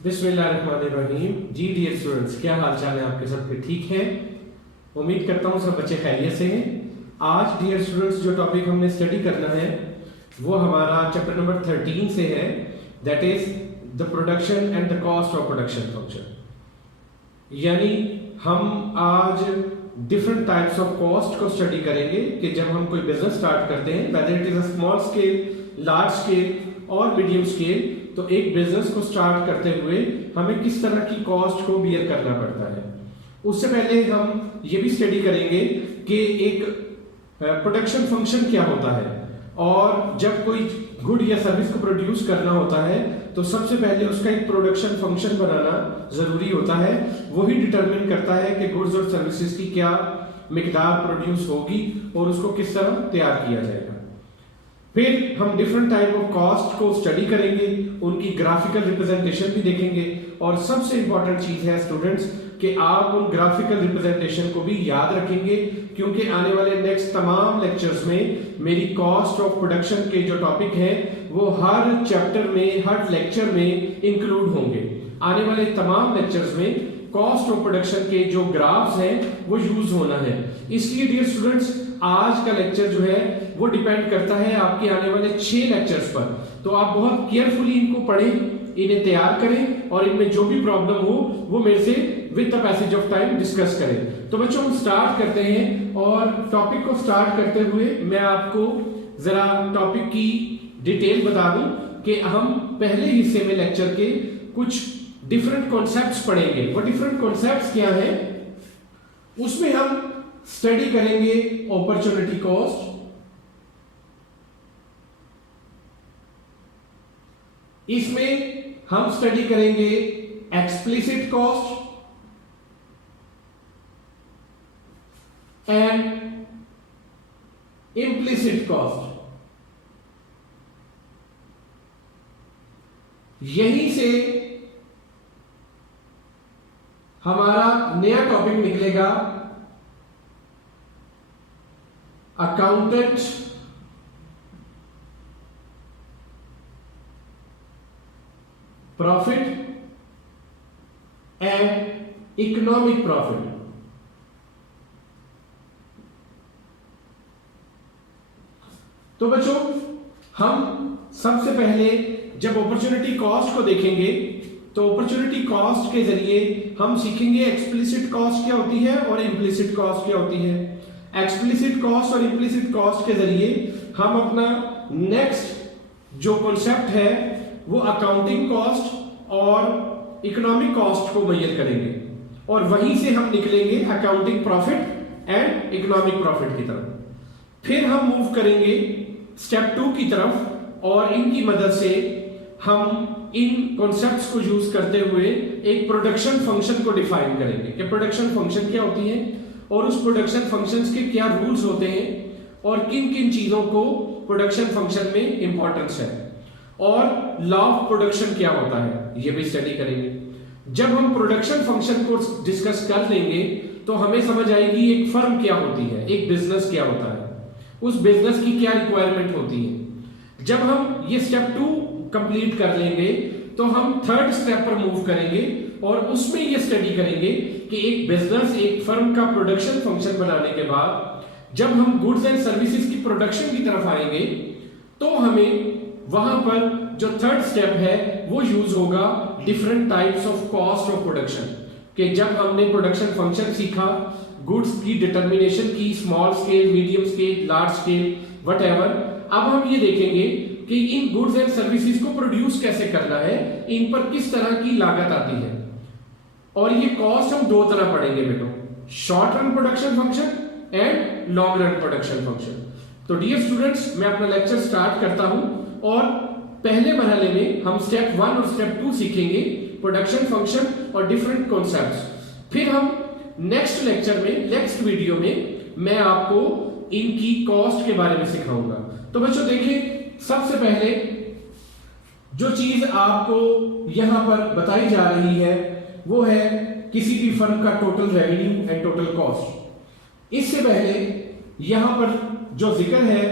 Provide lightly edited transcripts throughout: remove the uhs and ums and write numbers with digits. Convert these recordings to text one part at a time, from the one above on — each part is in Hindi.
बिस्मिल्लाहिर्रहमानिर्रहीम। जी डियर स्टूडेंट्स, क्या हाल चाल है आपके? सबके ठीक है? उम्मीद करता हूँ सब बच्चे खैरियत से हैं। आज डियर स्टूडेंट्स जो टॉपिक हमने स्टडी करना है वो हमारा चैप्टर नंबर 13 से है, that is the production and the cost of production function. यानी हम आज डिफरेंट टाइप्स ऑफ कॉस्ट को स्टडी करेंगे कि जब हम कोई बिजनेस स्टार्ट करते हैं, whether it is a small scale, large scale और मीडियम स्केल, तो एक बिजनेस को स्टार्ट करते हुए हमें किस तरह की कॉस्ट को बियर करना पड़ता है। उससे पहले हम ये भी स्टडी करेंगे कि एक प्रोडक्शन फंक्शन क्या होता है, और जब कोई गुड या सर्विस को प्रोड्यूस करना होता है तो सबसे पहले उसका एक प्रोडक्शन फंक्शन बनाना जरूरी होता है। वही डिटरमिन करता है कि गुड्स और सर्विसेज की क्या मिकदार प्रोड्यूस होगी और उसको किस तरह तैयार किया जाएगा। फिर हम डिफरेंट टाइप ऑफ कॉस्ट को स्टडी करेंगे, उनकी ग्राफिकल रिप्रेजेंटेशन भी देखेंगे, और सबसे इंपॉर्टेंट चीज है स्टूडेंट्स कि आप उन ग्राफिकल रिप्रेजेंटेशन को भी याद रखेंगे, क्योंकि आने वाले नेक्स्ट तमाम लेक्चर्स में मेरी कॉस्ट ऑफ प्रोडक्शन के जो टॉपिक हैं वो हर चैप्टर में, हर लेक्चर में इंक्लूड होंगे। आने वाले तमाम लेक्चर्स में कॉस्ट ऑफ प्रोडक्शन के जो ग्राफ्स हैं वो यूज होना है। इसलिए डियर स्टूडेंट्स, आज का लेक्चर जो है वो डिपेंड करता है आपके आने वाले 6 लेक्चर्स पर, तो आप बहुत केयरफुली इनको पढ़ें, इन्हें तैयार करें, और इनमें जो भी प्रॉब्लम हो वो मेरे से with the passage of time discuss करें। तो बच्चों हम स्टार्ट करते हैं, और टॉपिक को स्टार्ट करते हुए मैं आपको जरा टॉपिक की डिटेल बता दूं कि हम पहले हिस्से में लेक्चर के कुछ डिफरेंट कॉन्सेप्ट्स पढ़ेंगे। वो डिफरेंट कॉन्सेप्ट्स क्या है, उसमें हम स्टडी करेंगे अपॉर्चुनिटी कॉस्ट, इसमें हम स्टडी करेंगे explicit cost and implicit cost. यहीं से हमारा नया टॉपिक निकलेगा accountant profit and economic profit. तो बच्चों हम सबसे पहले जब अपॉर्चुनिटी कॉस्ट को देखेंगे तो अपॉर्चुनिटी कॉस्ट के जरिए हम सीखेंगे एक्सप्लिसिट कॉस्ट क्या होती है और इम्प्लिसिट कॉस्ट क्या होती है। एक्सप्लिसिट कॉस्ट और इम्प्लिसिट कॉस्ट के जरिए हम अपना नेक्स्ट जो कॉन्सेप्ट है वो अकाउंटिंग कॉस्ट और इकोनॉमिक कॉस्ट को मेजर करेंगे, और वहीं से हम निकलेंगे accounting profit and economic profit की तरफ। फिर हम मूव करेंगे स्टेप 2 की तरफ, और इनकी मदद से हम इन कॉन्सेप्ट्स को यूज करते हुए एक प्रोडक्शन फंक्शन को डिफाइन करेंगे कि प्रोडक्शन फंक्शन क्या होती है और उस प्रोडक्शन फंक्शंस के क्या रूल्स होते हैं और किन किन चीजों को प्रोडक्शन फंक्शन में इंपॉर्टेंस है, और लॉ ऑफ प्रोडक्शन क्या होता है ये भी स्टडी करेंगे। जब हम प्रोडक्शन फंक्शन को डिस्कस कर लेंगे तो हमें समझ आएगी एक फर्म क्या होती है, एक बिजनेस क्या होता है, उस बिजनेस की क्या रिक्वायरमेंट होती है। जब हम ये स्टेप 2 कंप्लीट कर लेंगे तो हम थर्ड स्टेप पर मूव करेंगे, और उसमें ये स्टडी करेंगे कि एक बिजनेस, एक फर्म का प्रोडक्शन फंक्शन बनाने के बाद जब हम गुड्स एंड सर्विसेज की प्रोडक्शन की तरफ आएंगे तो हमें वहां पर जो थर्ड स्टेप है वो यूज होगा different types of cost of production. कि जब हमने प्रोडक्शन फंक्शन सीखा, गुड्स की डिटर्मिनेशन की, small scale, medium scale, large scale, whatever, अब हम ये देखेंगे कि इन गुड्स एंड सर्विसेज को प्रोड्यूस कैसे करना है, इन पर किस तरह की लागत आती है। और ये कॉस्ट हम 2 तरह पढ़ेंगे बेटो, short run production function and long run production function. तो डियर स्टूडेंट्स, मैं अपना लेक्चर स्टार्ट करता हूं, और पहले मरहले में हम स्टेप 1 और स्टेप 2 सीखेंगे, प्रोडक्शन फंक्शन और डिफरेंट कॉन्सेप्ट्स। फिर हम नेक्स्ट लेक्चर में, नेक्स्ट वीडियो में मैं आपको इनकी कॉस्ट के बारे में सिखाऊंगा। तो बच्चों देखिए, सबसे पहले जो चीज आपको यहां पर बताई जा रही है वो है किसी भी फर्म का total revenue and total cost. इससे पहले यहां पर जो जिक्र है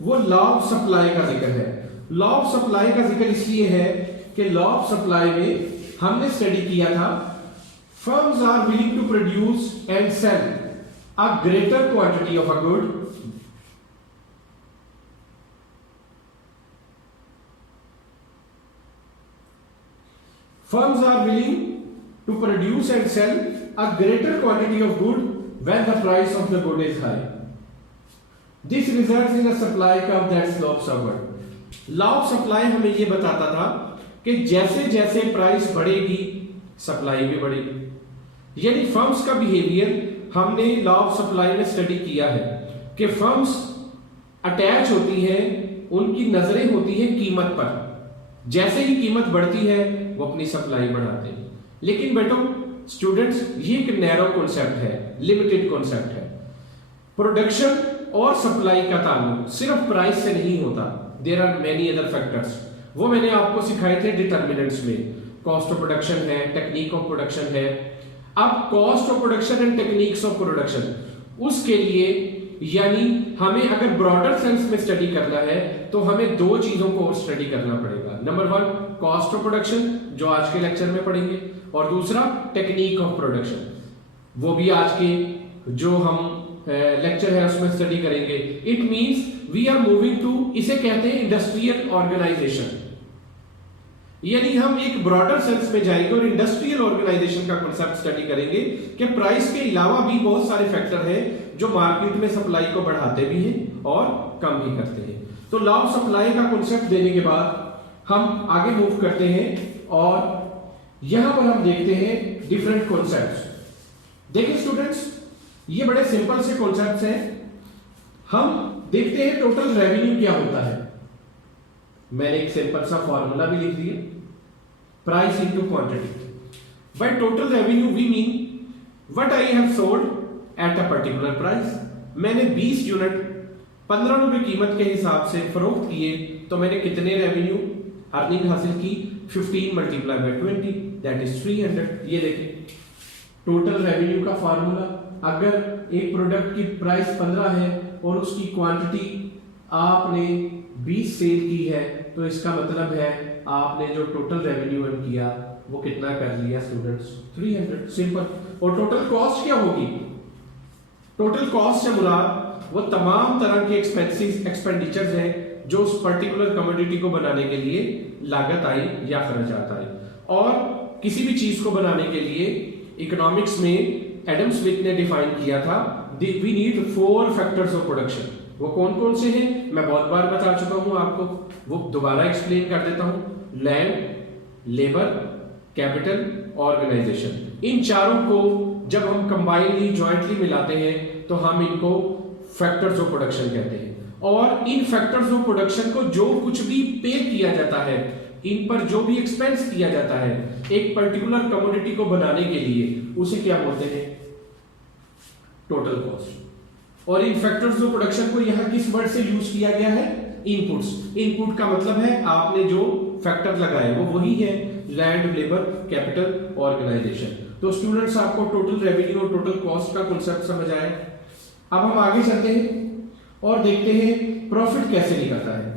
वो लॉ ऑफ सप्लाई का जिक्र है। लॉ ऑफ सप्लाई का जिक्र इसलिए है कि लॉ ऑफ सप्लाई में हमने स्टडी किया था firms are willing to produce and sell a greater quantity of a good firms are willing to produce and sell a greater quantity of good when the price of the good is high. This results in a supply curve that's law of supply. Law of supply हमें ये बताता था कि जैसे जैसे प्राइस बढ़ेगी सप्लाई भी बढ़ेगी। यानी फर्म्स का बिहेवियर हमने लॉ ऑफ सप्लाई में स्टडी किया है कि फर्म्स अटैच होती हैं, उनकी नजरें होती हैं कीमत पर। जैसे ही कीमत बढ़ती है वो अपनी सप्लाई बढ़ाते हैं। लेकिन बेटो स्टूडेंट्स, ये एक नैरो कॉन्सेप्ट है, लिमिटेड कॉन्सेप्ट है। प्रोडक्शन और सप्लाई का ताल्लुक सिर्फ प्राइस से नहीं होता, there are many other factors. वो मैंने आपको सिखाए थे डिटर्मिनेंट्स में, कॉस्ट ऑफ प्रोडक्शन है, टेक्निक ऑफ प्रोडक्शन है। अब cost of production and techniques of production, उसके लिए यानी हमें अगर ब्रॉडर सेंस में स्टडी करना है तो हमें दो चीजों को और स्टडी करना पड़ेगा। Number one, cost of production जो आज के लेक्चर में पढ़ेंगे, और दूसरा टेक्निक ऑफ प्रोडक्शन, वो भी आज के जो हम लेक्चर है उसमें स्टडी करेंगे। It means we are moving to, इसे कहते हैं इंडस्ट्रियल ऑर्गेनाइजेशन। यानी हम एक ब्रॉडर सेंस में जाएंगे और इंडस्ट्रियल ऑर्गेनाइजेशन का कांसेप्ट स्टडी करेंगे कि प्राइस के अलावा भी बहुत सारे फैक्टर हैं जो मार्केट में सप्लाई को बढ़ाते भी हैं और कम भी करते हैं। तो लॉ ऑफ सप्लाई का कांसेप्ट देने के बाद हम आगे मूव करते हैं और यहां पर हम देखते हैं डिफरेंट कॉन्सेप्ट्स। देखिए स्टूडेंट्स, ये बड़े सिंपल से कॉन्सेप्ट्स हैं। हम देखते हैं टोटल रेवेन्यू क्या होता है। मैंने एक सिंपल सा फॉर्मूला भी लिख दिया, price into quantity. By total revenue we mean what I have sold at a particular price. मैंने 20 यूनिट 15 रुपए कीमत के हिसाब से फरोख्त किए तो मैंने कितने रेवेन्यू अर्निंग हासिल की, 15 मल्टीप्लाई बाय 20 दैट इज 300। ये देखें टोटल रेवेन्यू का फार्मूला। अगर एक प्रोडक्ट की प्राइस 15 है और उसकी क्वांटिटी आपने 20 सेल की है तो इसका मतलब है आपने जो टोटल रेवेन्यू अर्न किया वो कितना कर लिया स्टूडेंट्स, 300। सिंपल। और टोटल कॉस्ट क्या होगी? टोटल कॉस्ट से मुराद वो तमाम तरह के एक्सपेंडिचर्स हैं जो उस पर्टिकुलर कमोडिटी को बनाने के लिए लागत आई या खर्चात आई। और किसी भी चीज को बनाने के लिए इकोनॉमिक्स में एडम स्मिथ ने डिफाइन किया था we need 4 factors of production. वो कौन कौन से हैं मैं बहुत बार बता चुका हूं आपको, वो दोबारा एक्सप्लेन कर देता हूं। Land, labour, capital, organisation. इन चारों को जब हम कंबाइनली जॉइंटली मिलाते हैं तो हम इनको फैक्टर्स ऑफ प्रोडक्शन कहते हैं। और इन फैक्टर्स ऑफ प्रोडक्शन को जो कुछ भी पे किया जाता है, इन पर जो भी एक्सपेंस किया जाता है एक पर्टिकुलर कमोडिटी को बनाने के लिए, उसे क्या बोलते हैं? Total cost. और इन फैक्टर्स ऑफ प्रोडक्शन को यहां किस वर्ड से यूज किया गया है? इनपुट्स। इनपुट का मतलब है आपने जो फैक्टर लगाए वो वही है लैंड, लेबर, कैपिटल, ऑर्गेनाइजेशन। तो स्टूडेंट्स आपको टोटल रेवेन्यू और टोटल कॉस्ट का कांसेप्ट समझ आया। अब हम आगे चलते हैं और देखते हैं प्रॉफिट कैसे निकलता है।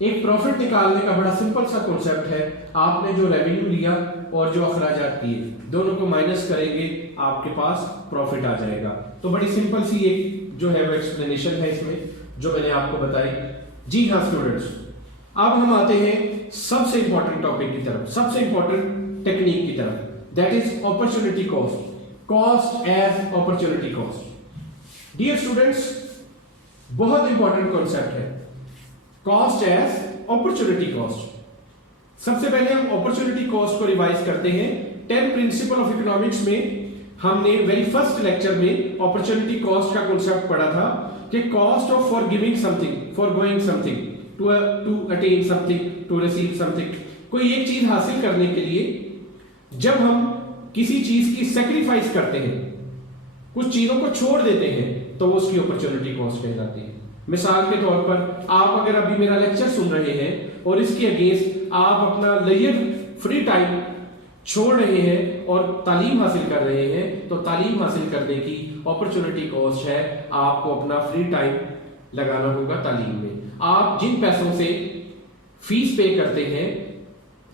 एक प्रॉफिट निकालने का बड़ा सिंपल सा कॉन्सेप्ट है, आपने जो रेवेन्यू लिया और जो अखराजात किए दोनों को माइनस करेंगे आपके पास प्रॉफिट आ जाएगा। तो बड़ी सिंपल सी एक जो है वो एक्सप्लेनेशन है इसमें जो मैंने आपको बताई। जी हाँ स्टूडेंट्स, अब हम आते हैं सबसे इंपॉर्टेंट टॉपिक की तरफ, सबसे इंपॉर्टेंट टेक्निक की तरफ, that is opportunity cost, cost as opportunity cost. Dear students, बहुत इंपॉर्टेंट कॉन्सेप्ट है कॉस्ट एज अपॉर्चुनिटी कॉस्ट। सबसे पहले हम अपॉर्चुनिटी कॉस्ट को रिवाइज करते हैं। 10 प्रिंसिपल ऑफ इकोनॉमिक्स में हमने वेरी फर्स्ट लेक्चर में अपॉर्चुनिटी कॉस्ट का कॉन्सेप्ट पढ़ा था कि cost of for giving something, for going something, to attain something, to receive something. कोई एक चीज हासिल करने के लिए जब हम किसी चीज की सैक्रिफाइस करते हैं, कुछ चीजों को छोड़ देते हैं, तो वो उसकी अपॉर्चुनिटी कॉस्ट कहलाती है। मिसाल के तौर पर आप अगर अभी मेरा लेक्चर सुन रहे हैं और इसके अगेंस्ट आप अपना लेजर फ्री टाइम छोड़ रहे हैं और तालीम हासिल कर रहे हैं, तो तालीम हासिल करने की अपॉर्चुनिटी कॉस्ट है आपको अपना फ्री टाइम लगाना होगा तालीम में। आप जिन पैसों से फीस पे करते हैं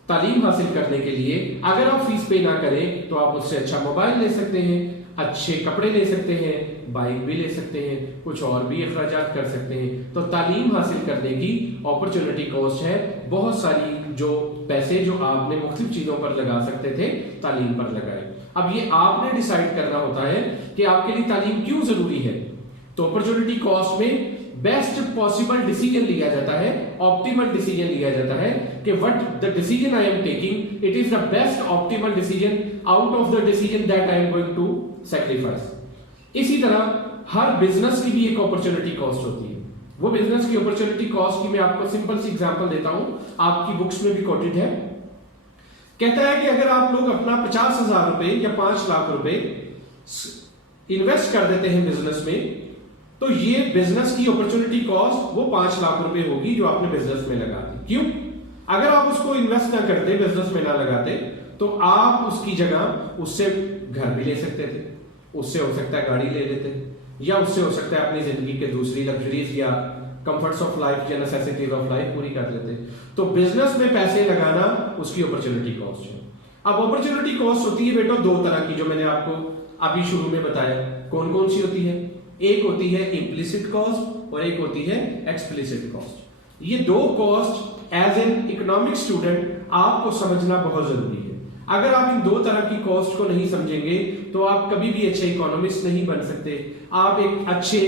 तालीम हासिल करने के लिए अगर आप फीस पे ना करें तो आप उससे अच्छा मोबाइल ले सकते हैं, अच्छे कपड़े ले सकते हैं, बाइक भी ले सकते हैं, कुछ और भी अखराजात कर सकते हैं। तो तालीम हासिल करने की अपॉर्चुनिटी कॉस्ट है बहुत सारी, जो पैसे जो आपने मुख्तलिफ चीज़ों पर लगा सकते थे तालीम पर लगाए। अब ये आपने डिसाइड करना होता है कि आपके लिए तालीम क्यों ज़रूरी है। तो अपॉर्चुनिटी कॉस्ट में बेस्ट पॉसिबल डिसीजन लिया जाता है, ऑप्टिमल डिसीजन लिया जाता है कि what the decision I am taking, it is the best optimal decision out of the decision that I am going to sacrifice. इसी तरह हर बिजनेस की भी एक अपॉर्चुनिटी कॉस्ट होती है। वो बिजनेस की अपॉर्चुनिटी कॉस्ट की मैं आपको सिंपल सी एग्जांपल देता हूं, आपकी बुक्स में भी कोटेड है। कहता है कि अगर आप लोग अपना 50,000 रुपए या 5 लाख रुपए इन्वेस्ट कर देते हैं बिजनेस में, तो ये बिजनेस की अपॉर्चुनिटी कॉस्ट वो 5 लाख रुपए होगी जो आपने बिजनेस में लगा दी। क्यों? अगर आप उसको इन्वेस्ट ना करते, बिजनेस में ना लगाते, तो आप उसकी जगह उससे घर भी ले सकते थे, उससे हो सकता है गाड़ी ले लेते, या उससे हो सकता है अपनी जिंदगी के दूसरी लग्जरीज या कंफर्ट्स ऑफ लाइफ या नेसेसिटीज ऑफ लाइफ पूरी कर लेते। तो बिजनेस में पैसे लगाना उसकी अपॉर्चुनिटी कॉस्ट है। अब अपॉर्चुनिटी कॉस्ट होती है बेटा दो तरह की, जो मैंने आपको अभी शुरू में बताया। कौन कौन सी होती है? एक होती है इम्प्लिसिट कॉस्ट और एक होती है एक्सप्लिसिट कॉस्ट। ये दो cost as an economic student आपको समझना बहुत जरूरी है। अगर आप इन दो तरह की कॉस्ट को नहीं समझेंगे तो आप कभी भी अच्छे इकोनॉमिस्ट नहीं बन सकते। आप एक अच्छे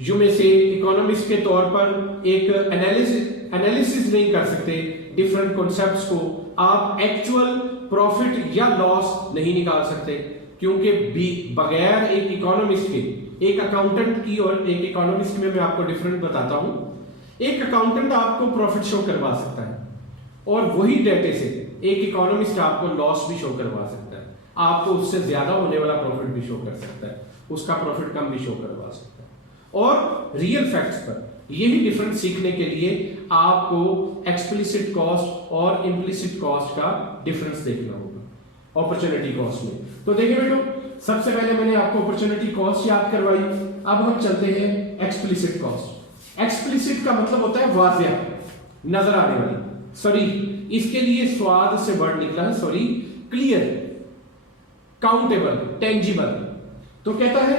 इकोनॉमिस्ट के तौर पर एक एनालिसिस नहीं कर सकते डिफरेंट कॉन्सेप्ट्स को। आप एक्चुअल प्रॉफिट या लॉस नहीं निकाल सकते, क्योंकि बगैर एक इकोनॉमिस्ट के, एक अकाउंटेंट की और एक इकोनॉमिस्ट में मैं आपको डिफरेंट बताता हूं। एक अकाउंटेंट आपको प्रॉफिट शो करवा सकता है और वही डेटे से एक इकोनॉमिस्ट आपको लॉस भी शो करवा सकता है। आपको उससे ज्यादा होने वाला प्रॉफिट भी शो कर सकता है, उसका प्रॉफिट कम भी शो करवा सकता है। और रियल फैक्ट्स पर यही डिफरेंस सीखने के लिए आपको एक्सप्लिसिट कॉस्ट और इम्प्लिसिट कॉस्ट का डिफरेंस देखना होगा अपॉर्चुनिटी कॉस्ट में। तो देखिए बेटो, सबसे पहले मैंने आपको अपॉर्चुनिटी कॉस्ट याद करवाई। अब हम चलते हैं एक्सप्लिसिट कॉस्ट। एक्सप्लिसिट का मतलब होता है वाज़िया, नजर आने वाली। सॉरी, इसके लिए स्वाद से वर्ड निकला है, सॉरी, क्लियर, काउंटेबल, टेंजिबल। तो कहता है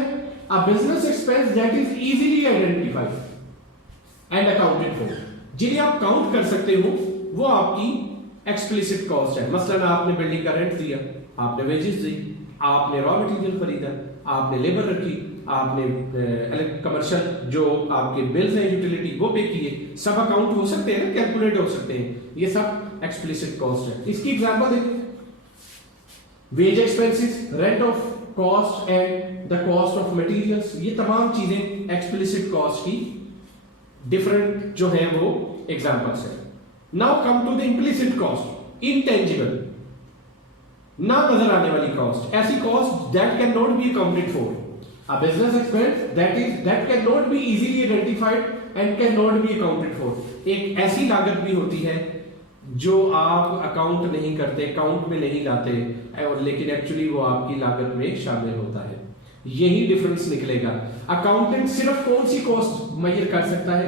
अ business expense that is easily identified and accounted for. जिन्हें आप काउंट कर सकते हो वो आपकी एक्सप्लिसिट कॉस्ट है। मसलन आपने बिल्डिंग का रेंट दिया, आपने वेजेस दी, आपने रॉ मटेरियल खरीदा, आपने लेबर रखी, आपने कमर्शियल जो आपके बिल्स हैं यूटिलिटी वो पे किए। सब अकाउंट हो सकते हैं ना, कैलकुलेट हो सकते हैं। ये सब एक्सप्लिसिट कॉस्ट है। इसकी एग्जांपल देखिए, wage expenses, rent of cost and the cost of materials. ये तमाम चीजें एक्सप्लिसिट कॉस्ट की डिफरेंट जो है वो एग्जांपल्स है। Now come to the implicit cost, intangible, ना नजर आने वाली कॉस्ट, ऐसी cost that can not be accounted for. A business expense that can not be easily identified and can not be accounted for. एक ऐसी लागत भी होती है जो आप अकाउंट नहीं करते, अकाउंट में नहीं लाते, और लेकिन एक्चुअली वो आपकी लागत में शामिल होता है। यही डिफरेंस निकलेगा। अकाउंटेंट सिर्फ कौन सी कॉस्ट मेजर कर सकता है?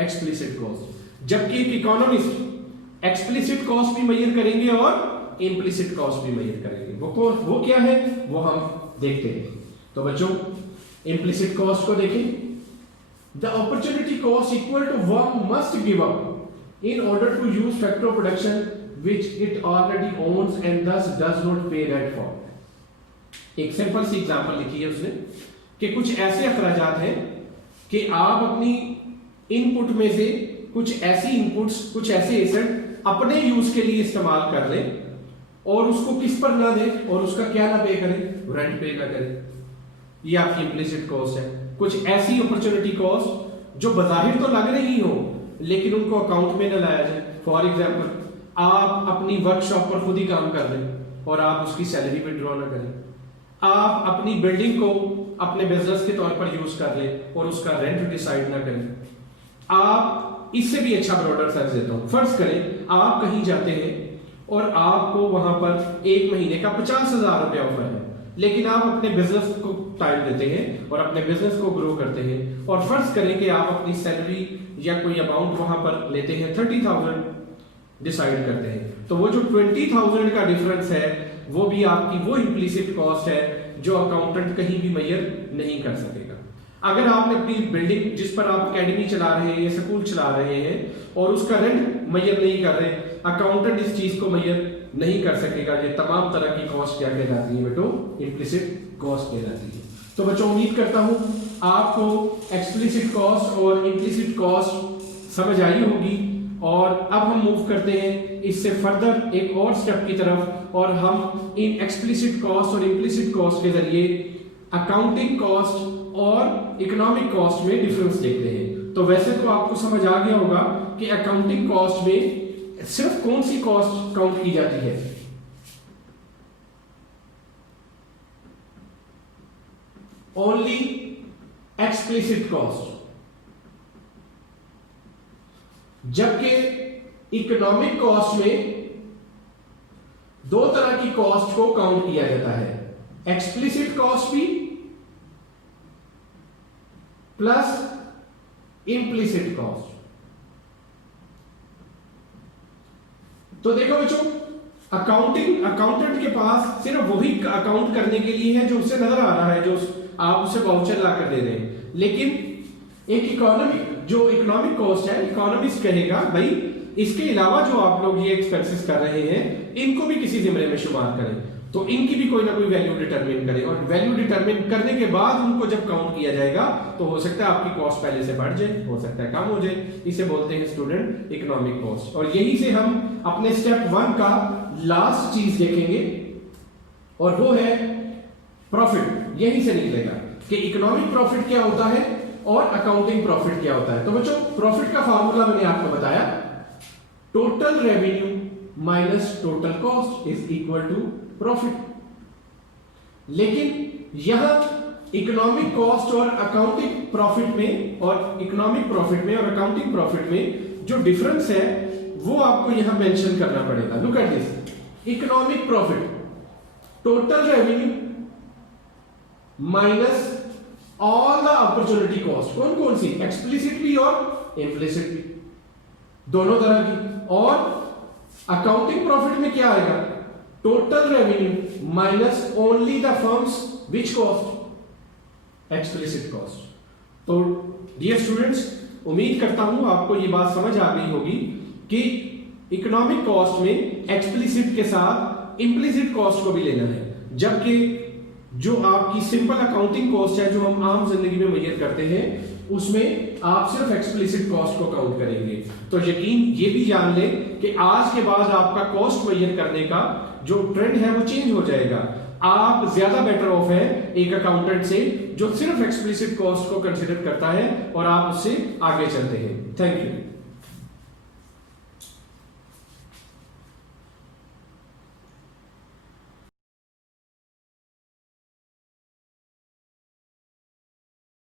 Explicit cost. जबकि एक इकोनॉमिस्ट एक्सप्लिसिट कॉस्ट भी मेजर करेंगे और इम्प्लिसिट कॉस्ट भी मेजर करेंगे। वो क्या है वो हम देखते हैं। तो बच्चों, इम्प्लिसिट कॉस्ट को देखें। The opportunity cost equal to one must give up in order to use factor of production which it already owns and thus does not pay rent for। एक सिंपल सी एग्जांपल लिखी है उसने कि कुछ ऐसे अखराजात हैं कि आप अपनी इनपुट में से कुछ ऐसी इनपुट्स, कुछ ऐसे एसेट अपने यूज के लिए इस्तेमाल कर लें और उसको किस पर ना दें और उसका क्या ना पे करें, रेंट पे ना करें। ये आपकी इम्प्लिसिट कॉस्ट है। कुछ ऐसी अपॉर्चुनिटी कॉस्ट जो बाहिर तो लग रही हो लेकिन उनको अकाउंट में न लाया जाए। फॉर एग्जाम्पल, आप अपनी वर्कशॉप पर खुद ही काम कर रहे और आप उसकी सैलरी विड्रॉ ना करें। आप अपनी बिल्डिंग को अपने बिजनेस के तौर पर यूज कर लें और उसका रेंट डिसाइड ना करें। आप इससे भी अच्छा ब्रॉडर सर्च देता हूं। फर्ज करें आप कहीं जाते हैं और आपको वहां पर एक महीने का 50,000 रुपया ऑफर है, लेकिन आप अपने बिजनेस को टाइम देते हैं और अपने बिजनेस को ग्रो करते हैं। और फर्ज करें कि आप अपनी सैलरी या कोई अमाउंट वहां पर लेते हैं 30,000 डिसाइड करते हैं। तो वो जो 20,000 का डिफरेंस है वो भी आपकी वो इम्प्लिसिट कॉस्ट है जो अकाउंटेंट कहीं भी मेजर नहीं कर सकेगा। अगर आपने अपनी बिल्डिंग जिस पर आप एकेडमी चला रहे हैं या स्कूल चला रहे हैं और उसका रेंट मेजर नहीं कर रहे, अकाउंटेंट इस चीज को मेजर नहीं कर सकेगा। ये तमाम तरह की कॉस्ट क्या कहलाती है बेटो? इम्प्लिसिट कॉस्ट कहलाती है। तो बच्चों उम्मीद करता हूं आपको एक्सप्लिसिट कॉस्ट और इम्प्लिसिट कॉस्ट समझ आई होगी। और अब हम मूव करते हैं इससे फर्दर एक और स्टेप की तरफ, और हम इन एक्सप्लिसिट कॉस्ट और इम्प्लिसिट कॉस्ट के जरिए अकाउंटिंग कॉस्ट और इकोनॉमिक कॉस्ट में डिफरेंस देखते हैं। तो वैसे तो आपको समझ आ गया होगा कि अकाउंटिंग कॉस्ट में सिर्फ कौन सी कॉस्ट काउंट की जाती है? Only explicit cost. जबकि इकोनॉमिक कॉस्ट में दो तरह की कॉस्ट को काउंट किया जाता है, एक्सप्लिसिट कॉस्ट भी प्लस इम्प्लिसिट कॉस्ट। तो देखो बच्चों, अकाउंटेंट के पास सिर्फ वही अकाउंट करने के लिए है जो उससे नजर आ रहा है, जो आप उसे वाउचर ला कर दे रहे हैं। लेकिन एक इकोनॉमिक कॉस्ट है, इकोनॉमिस्ट कहेगा भाई इसके अलावा जो आप लोग ये एक्सपेंसेस कर रहे हैं इनको भी किसी जिम्मे में शुमार करें, तो इनकी भी कोई ना कोई वैल्यू डिटरमिन करें, और वैल्यू डिटरमिन करने के बाद उनको जब काउंट किया जाएगा तो हो सकता है आपकी कॉस्ट पहले से बढ़ जाए, हो सकता है कम हो जाए। इसे बोलते हैं स्टूडेंट इकोनॉमिक कॉस्ट। और यही से हम अपने स्टेप 1 का लास्ट चीज देखेंगे और वो है प्रॉफिट। यहीं से निकलेगा कि इकोनॉमिक प्रॉफिट क्या होता है और अकाउंटिंग प्रॉफिट क्या होता है। तो बच्चों प्रॉफिट का फार्मूला मैंने आपको बताया, total revenue minus total cost is equal to profit. लेकिन यहां इकोनॉमिक कॉस्ट और अकाउंटिंग प्रॉफिट में और इकोनॉमिक प्रॉफिट में और अकाउंटिंग प्रॉफिट में जो डिफरेंस है वो आपको यहां मेंशन करना पड़ेगा। Look at this, economic profit total revenue minus all the opportunity cost. कौन कौन सी? एक्सप्लिसिट भी और इम्प्लिसिट भी, दोनों तरह की। और अकाउंटिंग प्रॉफिट में क्या आएगा? Total revenue minus only the firms which cost? Explicit cost. तो डियर स्टूडेंट्स, उम्मीद करता हूं आपको ये बात समझ आ गई होगी कि इकोनॉमिक कॉस्ट में एक्सप्लिसिट के साथ इम्प्लिसिट कॉस्ट को भी लेना है, जबकि जो आपकी सिंपल अकाउंटिंग कॉस्ट है जो हम आम जिंदगी में मेजर करते हैं उसमें आप सिर्फ एक्सप्लिसिट कॉस्ट को काउंट करेंगे। तो यकीन ये भी जान लें कि आज के बाद आपका कॉस्ट मेजर करने का जो ट्रेंड है वो चेंज हो जाएगा। आप ज्यादा बेटर ऑफ है एक अकाउंटेंट से जो सिर्फ एक्सप्लिसिट कॉस्ट को कंसीडर करता है और आप उससे आगे चलते हैं। Thank you.